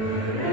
Amen.